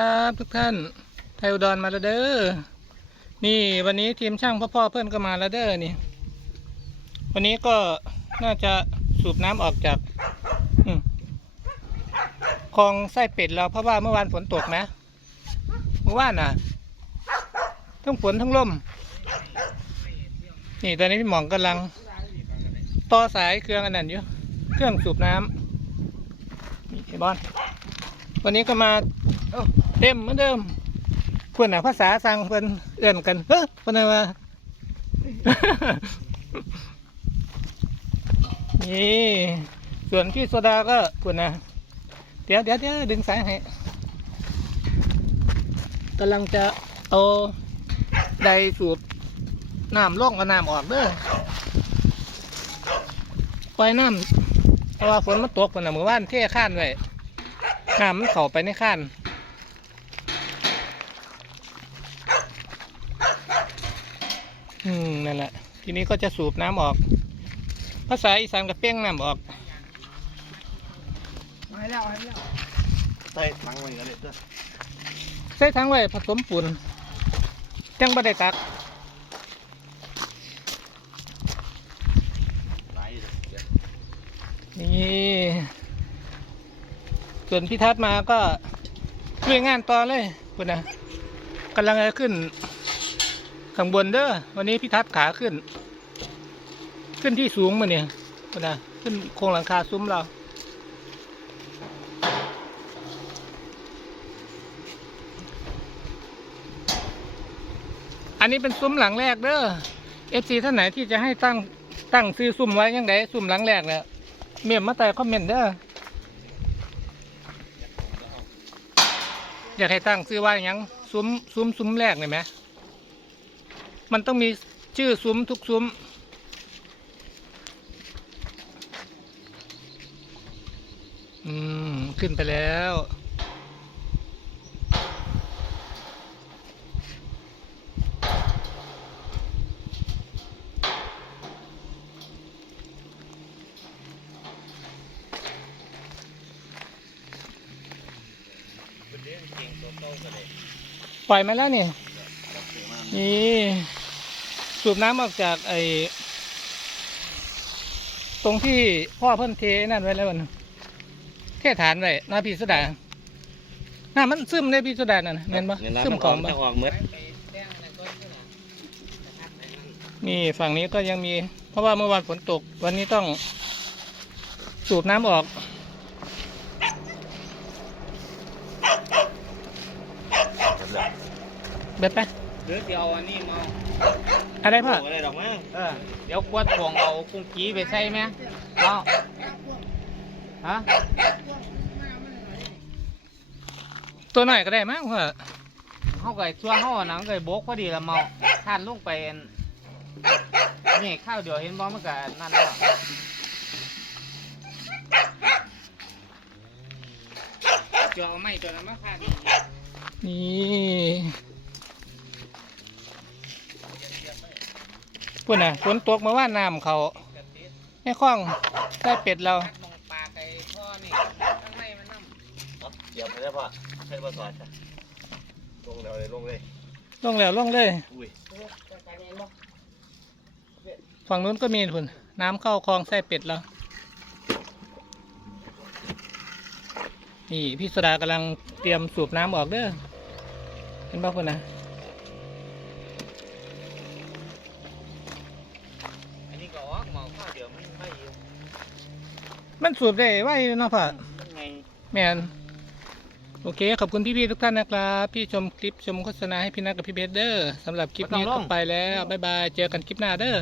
ครับทุกท่านไทยอุดรมาแล้วเด้อ นี่วันนี้ทีมช่างพ่อพ่อเพื่อนก็มาแล้วเด้อนี่ วันนี้ก็น่าจะสูบน้ำออกจากคลองไส้เป็ดเราเพราะว่าเมื่อวานฝนตกนะ เมื่อวานน่ะ ทั้งฝนทั้งลม นี่ตอนนี้พี่หมองกำลัง ต่อสายเครื่องอันนั้นอยู่ เครื่องสูบน้ำนี่ไอ้บอลวันนี้ก็มา เต็มเหมือนเดิมเพื่อนน่ะภาษาสั่งเพื่อนเอื่อนกันเฮ้ยเพื่อนว่านี่ส่วนพี่โซดาก็เพื่อนนะเดี๋ยวเดี๋ยวเดี๋ยวดึงสายให้กำลังจะเอาไดสูบน้ำล่องกับน้ำออกเด้อปล่อยน้ำเพราะว่าฝนมันตกเพื่อนน่ะเมื่อวานเท่ข้านไว้น้ำมันเข้าไปในข้าน อืมนั่นแหละ ทีนี้ก็จะสูบน้ำออก ภาษาอีสานกับเป้งน้ำออกมาแล้วมาแล้วใส่ถังไว้กันเลยเด้อใส่ทั้งไว้ผสมปุ่นจังบ่ได้ตักไหลเด้อนี่ส่วนพี่ทัศน์มาก็ลุยงานต่อเลยคุณนะกำลังจะขึ้น ข้างบนเด้อวันนี้พี่ทัศน์ขาขึ้น ขึ้นที่สูงมาเนี่ยนะขึ้นโครงหลังคาซุ้มเราอันนี้เป็นซุ้มหลังแรกเด้อเอฟซีท่านไหนที่จะให้ตั้งตั้งซื้อซุ้มไว้ยังไงซุ้มหลังแรกเนี่ยเมียมมาแต่คอมเมนต์เด้ออยากให้ตั้งซื้อไว้ยังซุ้มซุ้มซุ้มแรกเลยไหม มันต้องมีชื่อซุ้มทุกซุ้ม อืม ขึ้นไปแล้วปล่องเก่งตัวโตกันเลยปล่อยมาแล้วนี่ นี่สูบน้ำออกจากไอ้ตรงที่พ่อเพิ่นเทนั่นไว้แล้วมันเทฐานไว้หน้าพี่สุดาน้ามันซึมในพี่สุดานั่นน่ะเห็นปะเนี่ยนะซึมมันขออองกปะจะออกเมื่อนี่ฝั่งนี้ก็ยังมี เพราะว่าเมื่อวานฝนตก วันนี้ต้องสูบน้ำออกเบ็ดไป หรือเดี๋ยวอันนี้มาอะไรพ่ออะไรดอกมั้งเออเดี๋ยวกวดถ่วงเอากุ้งกี้ไปใส่ไหมเนาะฮะตัวหน่อยก็ได้มั้งพ่อเขาไก่ชัวเขาอะนะเขาไก่โบกพอดีละเมาทานลงไปอันนี่ข้าวเดียวเห็นบ่มันก็นั่นแล้วเจาะไม่ตัวนั้นมาขาดนี่ พุ่นน่ะฝนตกเมื่อวานน้ำเขาในคลองได้เป็ดเรากัดมองปลาไก่พ่อนี่ข้างในมันน้ำเอาเดี๋ยวไปได้ป่ะใช้ภาษาจ้ะลงแล้วเลยลงเลยลงแล้วลงเลยอุ้ยฝั่งนู้นก็มีพุ่นน้ำเข้าคลองไส้เป็ดเรานี่พี่สดากำลังเตรียมสูบน้ำออกเด้อเห็นบ้าพุ่นนะ ไม่อยู่มันสูบได้ไว้เนาะพ่อมันไงแมนโอเค ขอบคุณพี่ๆทุกท่านนะครับ พี่ชมคลิปชมโฆษณาให้พี่นักกับพี่เบสเดอร์สำหรับคลิปนี้บ่ต้องลก็งไปแล้ว บ๊ายบาย เจอกันคลิปหน้าเด้อ